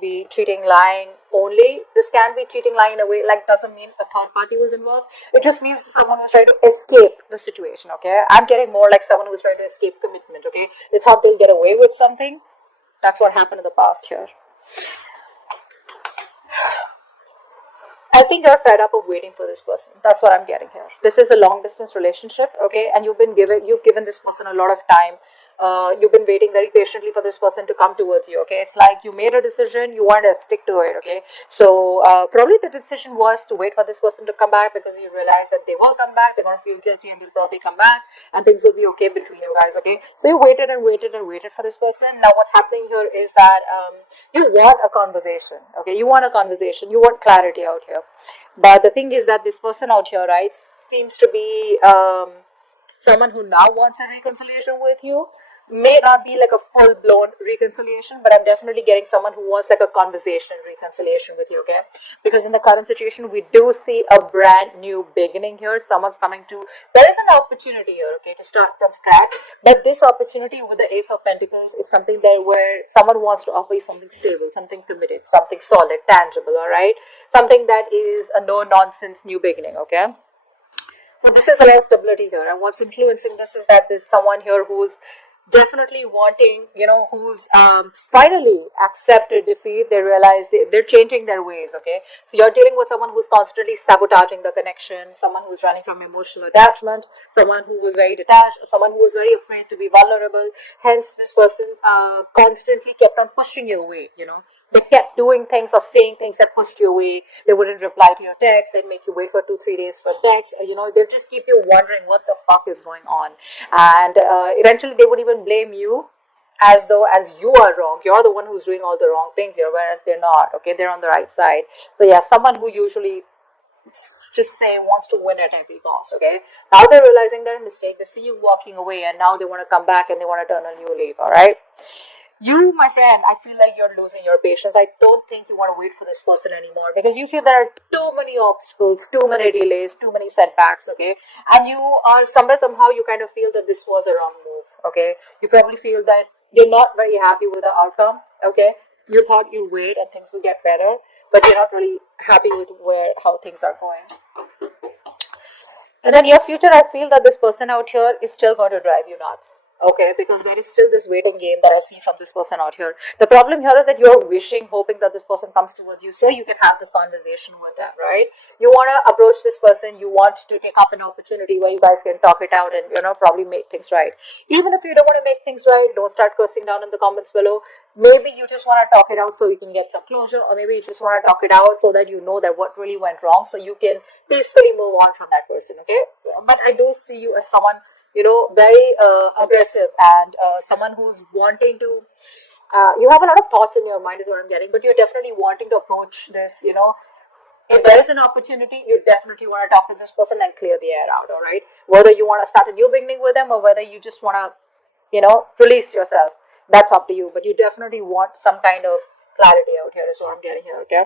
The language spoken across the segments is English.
be cheating, lying only. This can be cheating, lying in a way, like doesn't mean a third party was involved. It just means someone who's trying to escape the situation, okay? I'm getting more like someone who's trying to escape commitment, okay? They thought they'll get away with something. That's what happened in the past here. I think you're fed up of waiting for this person. That's what I'm getting here. This is a long distance relationship, okay? And you've given this person a lot of time. You've been waiting very patiently for this person to come towards you, okay? It's like you made a decision, you want to stick to it, okay? So probably the decision was to wait for this person to come back because you realize that they will come back, they're going to feel guilty and they'll probably come back and things will be okay between you guys, okay? So you waited and waited and waited for this person. Now what's happening here is that you want a conversation, okay? You want a conversation, you want clarity out here. But the thing is that this person out here, right, seems to be someone who now wants a reconciliation with you. May not be like a full-blown reconciliation, but I'm definitely getting someone who wants like a conversation reconciliation with you, okay? Because in the current situation, we do see a brand new beginning here. Someone's coming to, there is an opportunity here, okay, to start from scratch. But this opportunity with the Ace of Pentacles is something that where someone wants to offer you something stable, something committed, something solid, tangible, all right? Something that is a no-nonsense new beginning, okay? So this is a lot of stability here. And what's influencing this is that there's someone here who's definitely wanting, who's finally accepted defeat. They realize they're changing their ways, okay? So you're dealing with someone who's constantly sabotaging the connection, someone who's running from emotional attachment, someone who was very detached, someone who was very afraid to be vulnerable. Hence, this person constantly kept on pushing you away, They kept doing things or saying things that pushed you away. They wouldn't reply to your text. They'd make you wait for 2-3 days for text. They'll just keep you wondering what the fuck is going on. And eventually they would even blame you as though as you are wrong. You're the one who's doing all the wrong things here, whereas they're not. Okay, they're on the right side. So yeah, someone who usually just say wants to win at every cost. Okay, now they're realizing their mistake. They see you walking away, and now they want to come back and they want to turn a new leaf. All right. You, my friend, I feel like you're losing your patience. I don't think you want to wait for this person anymore because you feel there are too many obstacles, too many delays, too many setbacks, okay? And you are somehow you kind of feel that this was a wrong move, okay? You probably feel that you're not very happy with the outcome, okay? You thought you'd wait and things will get better, but you're not really happy with how things are going. And then your future, I feel that this person out here is still going to drive you nuts. Okay, because there is still this waiting game that I see from this person out here. The problem here is that you're wishing, hoping that this person comes towards you so you can have this conversation with them, right? You want to approach this person, you want to take up an opportunity where you guys can talk it out and, probably make things right. Even if you don't want to make things right, don't start cursing down in the comments below. Maybe you just want to talk it out so you can get some closure, or maybe you just want to talk it out so that you know that what really went wrong so you can peacefully move on from that person, okay? But I do see you as someone very aggressive and someone who's wanting to, you have a lot of thoughts in your mind is what I'm getting, but you're definitely wanting to approach this, if there is an opportunity, you definitely want to talk to this person and clear the air out, all right? Whether you want to start a new beginning with them or whether you just want to, release yourself, that's up to you, but you definitely want some kind of clarity out here is what I'm getting here, okay?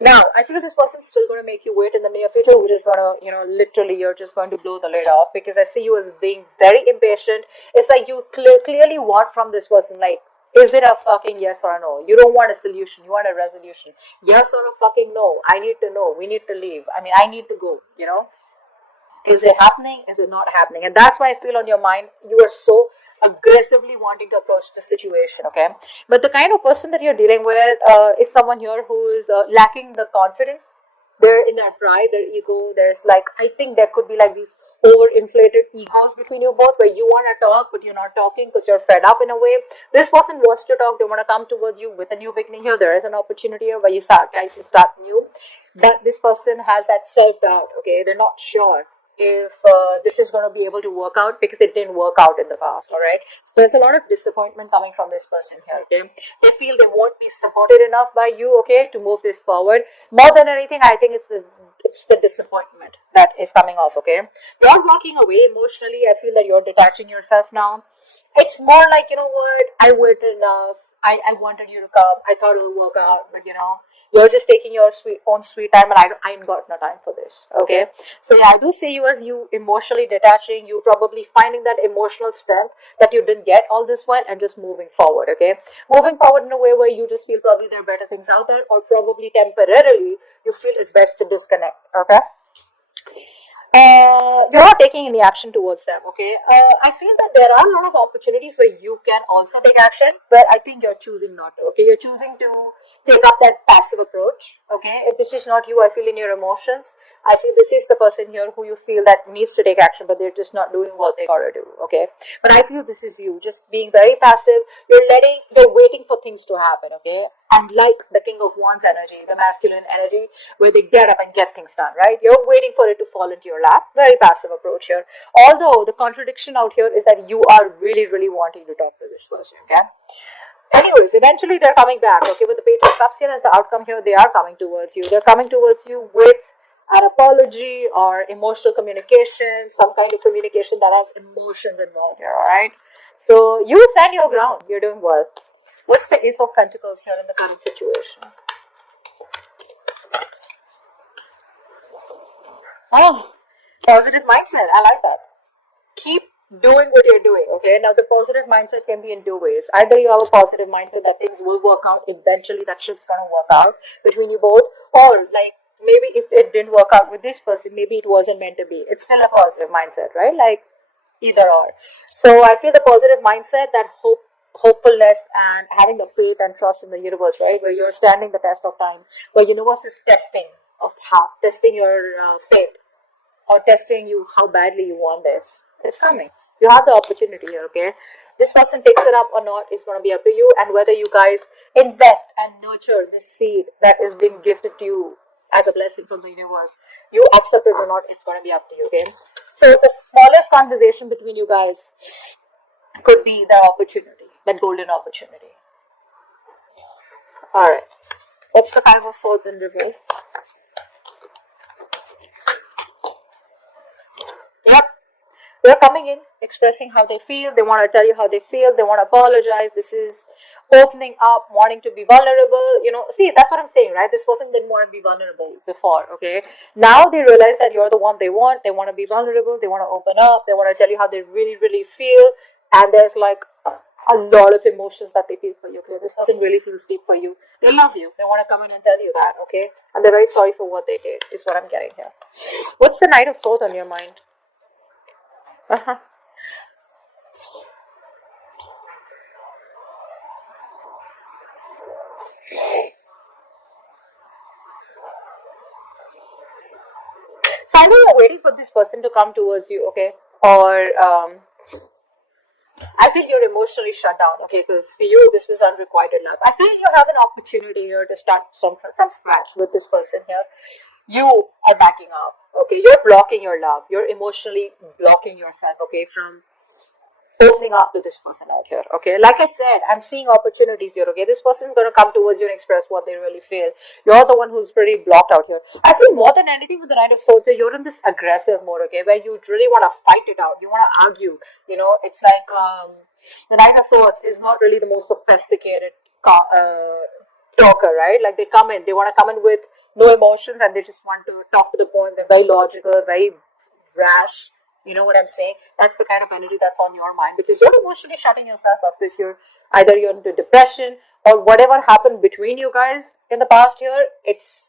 Now, I feel this person's still going to make you wait in the near future. We're just going to, literally, you're just going to blow the lid off because I see you as being very impatient. It's like you clearly want from this person, like, is it a fucking yes or a no? You don't want a solution. You want a resolution. Yes or a fucking no. I need to know. We need to leave. I need to go, Is it happening? Is it not happening? And that's why I feel on your mind, you are so aggressively wanting to approach the situation, okay? But the kind of person that you're dealing with is someone here who is lacking the confidence. They're in that pride, their ego. There's I think there could be these overinflated egos between you both where you want to talk but you're not talking because you're fed up in a way. This person wants to talk. They want to come towards you with a new beginning here. There is an opportunity here where you guys can start new. But this person has that self-doubt, okay? They're not sure if this is going to be able to work out because it didn't work out in the past, all right? So there's a lot of disappointment coming from this person here, okay? They feel they won't be supported enough by you, okay, to move this forward. More than anything, I think it's the disappointment that is coming off, okay? You're walking away emotionally. I feel that you're detaching yourself now. It's more like, you know what, I waited enough. I wanted you to come. I thought it would work out, but You're just taking your own sweet time, and I ain't got no time for this. Okay, so yeah, I do see you as you emotionally detaching. You probably finding that emotional strength that you didn't get all this while, and just moving forward. Okay, moving forward in a way where you just feel probably there are better things out there, or probably temporarily you feel it's best to disconnect. Okay, you're not taking any action towards them. Okay, I feel that there are a lot of opportunities where you can also take action, but I think you're choosing not to. Okay, you're choosing to take up that passive approach. Okay, if this is not you, I feel in your emotions, I feel this is the person here who you feel that needs to take action, but they're just not doing what they gotta do. Okay, but I feel this is you just being very passive. You're waiting for things to happen. Okay, and like the King of Wands energy, the masculine energy, where they get up and get things done, right? You're waiting for it to fall into your lap. Very passive approach here. Although the contradiction out here is that you are really, really wanting to talk to this person, okay? Anyways, eventually they're coming back, okay? With the Page of Cups here as the outcome here, they are coming towards you. They're coming towards you with an apology or emotional communication, some kind of communication that has emotions involved here, alright? So you stand your ground. You're doing well. What's the Ace of Pentacles here in the current situation? Oh, positive mindset. I like that. Keep doing what you're doing, okay? Now, the positive mindset can be in two ways. Either you have a positive mindset that things will work out, eventually that shit's gonna work out between you both, or like maybe if it didn't work out with this person, maybe it wasn't meant to be. It's still a positive mindset, right? Like either or. So I feel the positive mindset, that hopefulness, and having the faith and trust in the universe, right? Where you're standing the test of time, where universe is testing your faith, or testing you how badly you want this. It's coming. You have the opportunity here, okay? This person takes it up or not is going to be up to you, and whether you guys invest and nurture this seed that is being gifted to you as a blessing from the universe, you accept it or not, it's going to be up to you, okay? So the smallest conversation between you guys could be the opportunity, that golden opportunity. All right. What's the Five of Swords in reverse? Yep. They're coming in, expressing how they feel. They want to tell you how they feel. They want to apologize. This is opening up, wanting to be vulnerable. See, that's what I'm saying, right? This person didn't want to be vulnerable before, okay? Now they realize that you're the one they want. They want to be vulnerable. They want to open up. They want to tell you how they really, really feel. And there's like a lot of emotions that they feel for you, okay? This person really feels deep for you. They love you. They want to come in and tell you that, okay? And they're very sorry for what they did, is what I'm getting here. What's the Knight of Swords on your mind? Uh-huh. So I know you're waiting for this person to come towards you, okay? Or I think you're emotionally shut down, okay? Because for you, this was unrequited love. I feel you have an opportunity here to start from scratch with this person here. You are backing up, okay? You're blocking your love. You're emotionally blocking yourself, okay, from opening up to this person out here, okay? Like I said, I'm seeing opportunities here, okay? This person's going to come towards you and express what they really feel. You're the one who's pretty blocked out here. I feel more than anything with the Knight of Swords, you're in this aggressive mode, okay? Where you really want to fight it out. You want to argue. It's like the Knight of Swords is not really the most sophisticated talker, right? Like they want to come in with no emotions, and they just want to talk to the point. They're very logical, very rash. You know what I'm saying? That's the kind of energy that's on your mind, because you're emotionally shutting yourself up, because you're into depression, or whatever happened between you guys in the past year. It's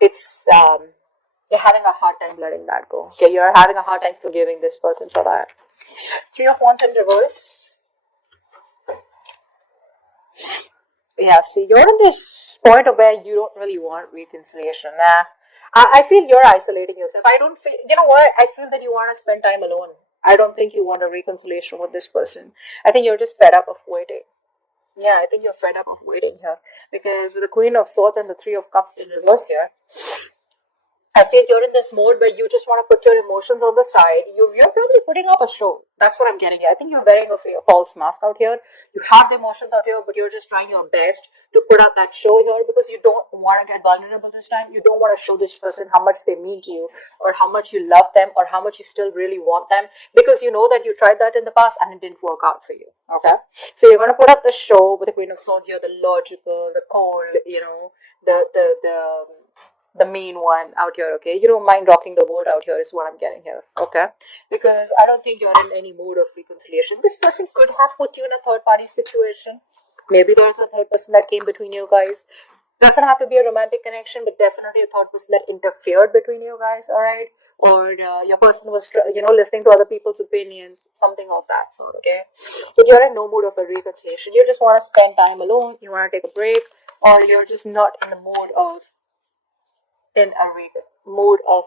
you're having a hard time letting that go. Okay, you're having a hard time forgiving this person for that. Three of Wands in reverse. Yeah, see, you're in this point of where you don't really want reconciliation. Nah. I feel you're isolating yourself. I don't feel, you know what? I feel that you want to spend time alone. I don't think you want a reconciliation with this person. I think you're just fed up of waiting. Yeah, I think you're fed up of waiting here. Because with the Queen of Swords and the Three of Cups in reverse here, I feel you're in this mode where you just want to put your emotions on the side. You're probably putting up a show. That's what I'm getting at. I think you're wearing a false mask out here. You have the emotions out here, but you're just trying your best to put up that show here because you don't want to get vulnerable this time. You don't want to show this person how much they mean to you or how much you love them or how much you still really want them because you know that you tried that in the past and it didn't work out for you. Okay? So you're going to put up the show with the Queen of Swords here, the logical, the cold, the mean one out here, okay? You don't mind rocking the boat out here is what I'm getting here, okay? Because I don't think you're in any mood of reconciliation. This person could have put you in a third party situation. Maybe there's a third person that came between you guys. Doesn't have to be a romantic connection, but definitely a third person that interfered between you guys, all right? Or your person was, listening to other people's opinions, something of that sort, okay? But you're in no mood of a reconciliation. You just want to spend time alone, you want to take a break, or you're just not in the mood of mood of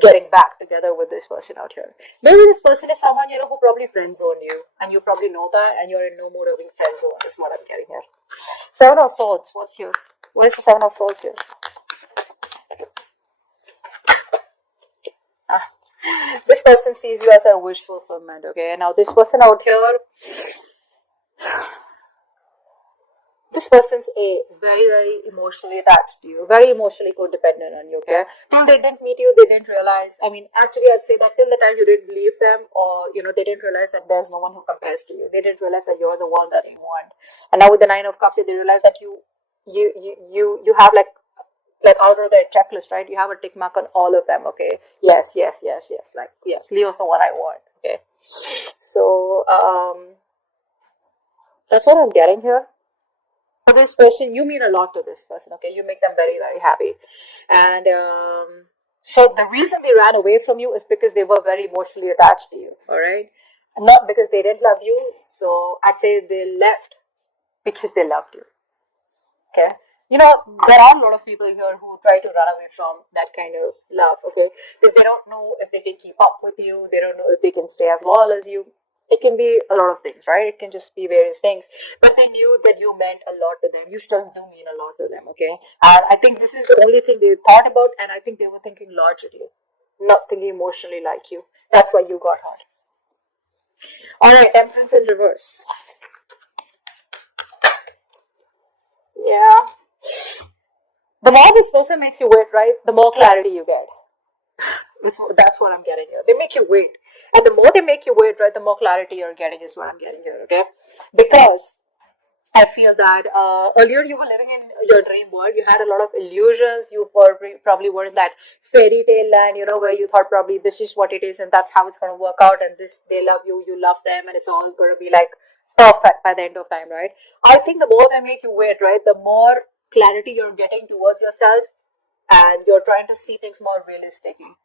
getting back together with this person out here. Maybe this person is someone who probably friend zoned you, and you probably know that, and you're in no mood of being friend zoned. Is what I'm getting here. Seven of Swords. What's here? What is the Seven of Swords here? This person sees you as a wish fulfillment. Okay, now this person out here. This person's very, very emotionally attached to you, very emotionally codependent on you, okay? Till they didn't meet you, they didn't realize. I mean, actually, I'd say that till the time you didn't believe them, or, they didn't realize that there's no one who compares to you. They didn't realize that you're the one that they want. And now with the Nine of Cups, they realize that you have like out of their checklist, right? You have a tick mark on all of them, okay? Yes, yes, yes, yes. Like, yes, Leo's the one I want, okay? So, that's what I'm getting here. For this person, you mean a lot to this person, okay? You make them very, very happy. And so the reason they ran away from you is because they were very emotionally attached to you, all right? Not because they didn't love you. So I'd say they left because they loved you, okay? There are a lot of people here who try to run away from that kind of love, okay? Because they don't know if they can keep up with you. They don't know if they can stay as loyal as you. It can be a lot of things, right? It can just be various things. But they knew that you meant a lot to them. You still do mean a lot to them, okay? And I think this is the only thing they thought about, and I think they were thinking logically, not thinking emotionally like you. That's why you got hurt. Alright, Temperance in reverse. Yeah. The more this person makes you wait, right, the more clarity you get. That's what I'm getting here. They make you wait. And the more they make you wait, right, the more clarity you're getting is what I'm getting here, okay? Because I feel that earlier you were living in your dream world. You had a lot of illusions. You probably were in that fairy tale land, where you thought probably this is what it is and that's how it's going to work out. And this, they love you, you love them, and it's all going to be like perfect by the end of time, right? I think the more they make you wait, right, the more clarity you're getting towards yourself and you're trying to see things more realistically.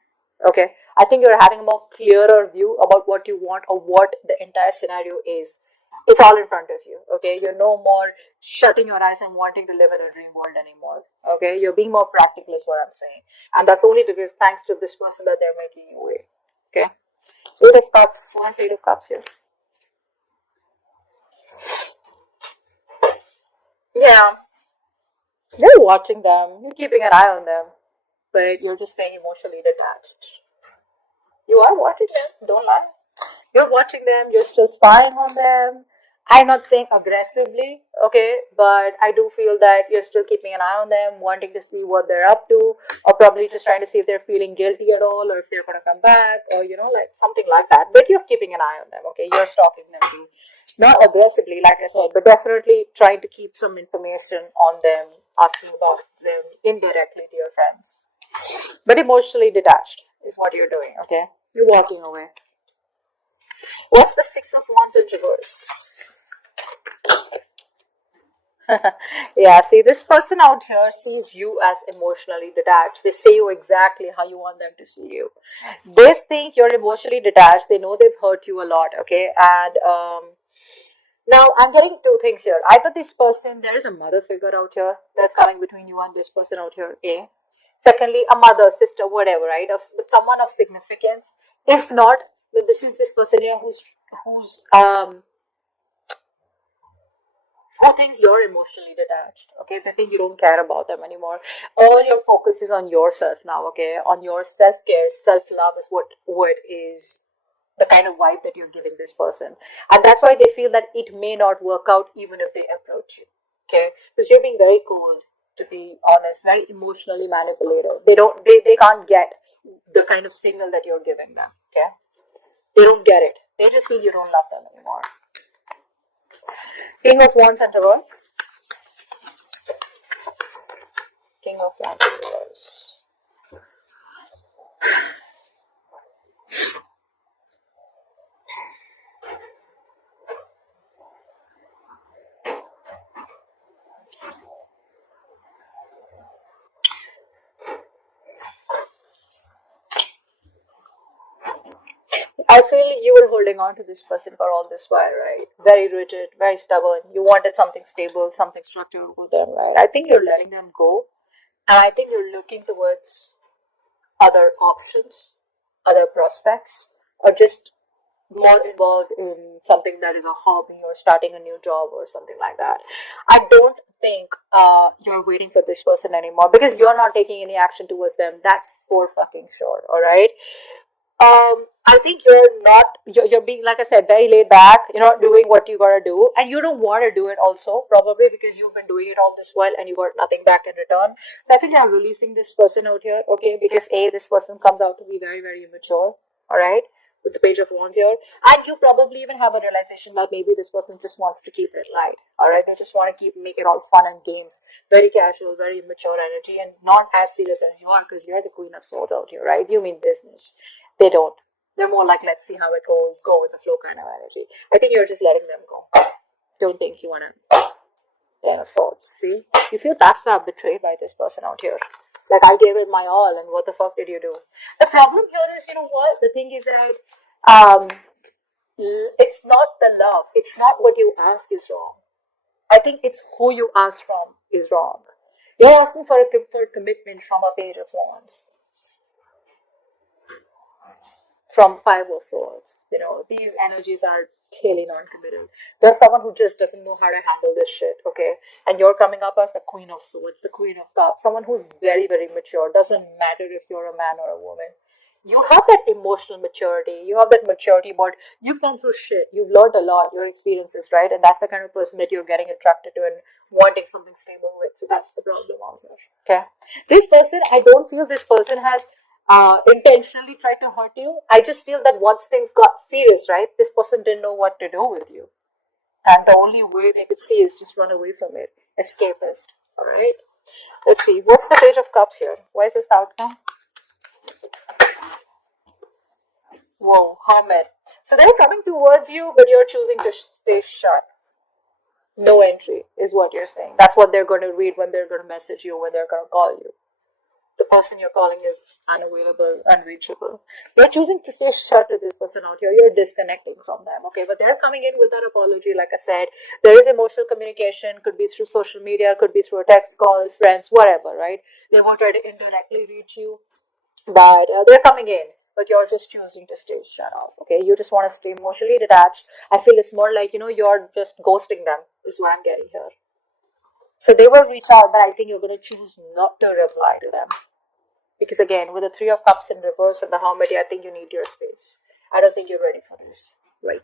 Okay, I think you're having a more clearer view about what you want or what the entire scenario is. It's all in front of you. Okay, you're no more shutting your eyes and wanting to live in a dream world anymore. Okay, you're being more practical, is what I'm saying, and that's only because thanks to this person that they're making you wait. Okay, Eight of Cups. One Eight of Cups here. Yeah, you're watching them. You're keeping an eye on them, but you're just staying emotionally detached. You are watching them. Don't lie. You're watching them, you're still spying on them. I'm not saying aggressively, okay, but I do feel that you're still keeping an eye on them, wanting to see what they're up to, or probably just trying to see if they're feeling guilty at all, or if they're going to come back, or like something like that. But you're keeping an eye on them, okay? You're stalking them too. Not aggressively, like I said, but definitely trying to keep some information on them, asking about them indirectly to your friends. But emotionally detached is what you're doing, okay? You're walking away. What's the Six of Wands in reverse? Yeah, see, this person out here sees you as emotionally detached. They see you exactly how you want them to see you. They think you're emotionally detached. They know they've hurt you a lot, okay? And now I'm getting two things here. Either this person, there is a mother figure out here that's coming between you and this person out here, A. Secondly, a mother, sister, whatever, right? But someone of significance. If not, then this is this person here who's who thinks you're emotionally detached. Okay, they think you don't care about them anymore. All your focus is on yourself now. Okay, on your self-care, self-love is what is the kind of vibe that you're giving this person, and that's why they feel that it may not work out even if they approach you. Okay, because you're being very cold, to be honest, very emotionally manipulative. They can't get the kind of signal that you're giving them. Okay, they don't get it. They just feel you don't love them anymore. King of Wands and reverse. King of Wands and reverse. I feel you were holding on to this person for all this while, right? Very rigid, very stubborn. You wanted something stable, something structured with them, right? I think you're letting them go, and I think you're looking towards other options, other prospects, or just more involved in something that is a hobby or starting a new job or something like that. I don't think you're waiting for this person anymore because you're not taking any action towards them. That's for fucking sure, all right? I think you're being, like I said, very laid back. You're not doing what you gotta do, and you don't want to do it also, probably because you've been doing it all this while and you got nothing back in return. So I think I'm releasing this person out here, okay? Because this person comes out to be very, very immature, all right? With the Page of Wands here, and you probably even have a realization that maybe this person just wants to keep it light, all right? They just want to make it all fun and games, very casual, very immature energy, and not as serious as you are because you're the Queen of Swords out here, right? You mean business. They don't. They're more like, let's see how it goes, go with the flow kind of energy. I think you're just letting them go. Don't think you want to. Ten of Swords. See? You feel backstabbed, betrayed by this person out here. Like, I gave it my all, and what the fuck did you do? The problem here is, you know what? The thing is that it's not the love. It's not what you ask is wrong. I think it's who you ask from is wrong. You're asking for a commitment from a Page of Wands, from Five of Swords. You know, these energies are clearly non-committal. There's someone who just doesn't know how to handle this shit, okay? And you're coming up as the Queen of Swords, the Queen of Cups, someone who's very, very mature. Doesn't matter if you're a man or a woman. You have that emotional maturity. You have that maturity, but you've gone through shit. You've learned a lot, your experiences, right? And that's the kind of person that you're getting attracted to and wanting something stable with. So that's the problem out here, okay? This person, I don't feel this person has intentionally tried to hurt you. I just feel that once things got serious, right, this person didn't know what to do with you. And the only way they could see is just run away from it. Escapist. Alright? Let's see. What's the Page of Cups here? Why is this outcome? Whoa, Hermit. So they're coming towards you, but you're choosing to stay shut. No entry is what you're saying. That's what they're going to read when they're going to message you, when they're going to call you. The person you're calling is unavailable, unreachable. You're choosing to stay shut to this person out here. You're disconnecting from them, okay? But they're coming in with that apology, like I said. There is emotional communication, could be through social media, could be through a text call, friends, whatever, right? They will try to indirectly reach you, but they're coming in. But you're just choosing to stay shut off, okay? You just want to stay emotionally detached. I feel it's more like, you're just ghosting them, is what I'm getting here. So they will reach out, but I think you're going to choose not to reply to them. Because again, with the Three of Cups in reverse and the Hermit, I think you need your space. I don't think you're ready for this. Right.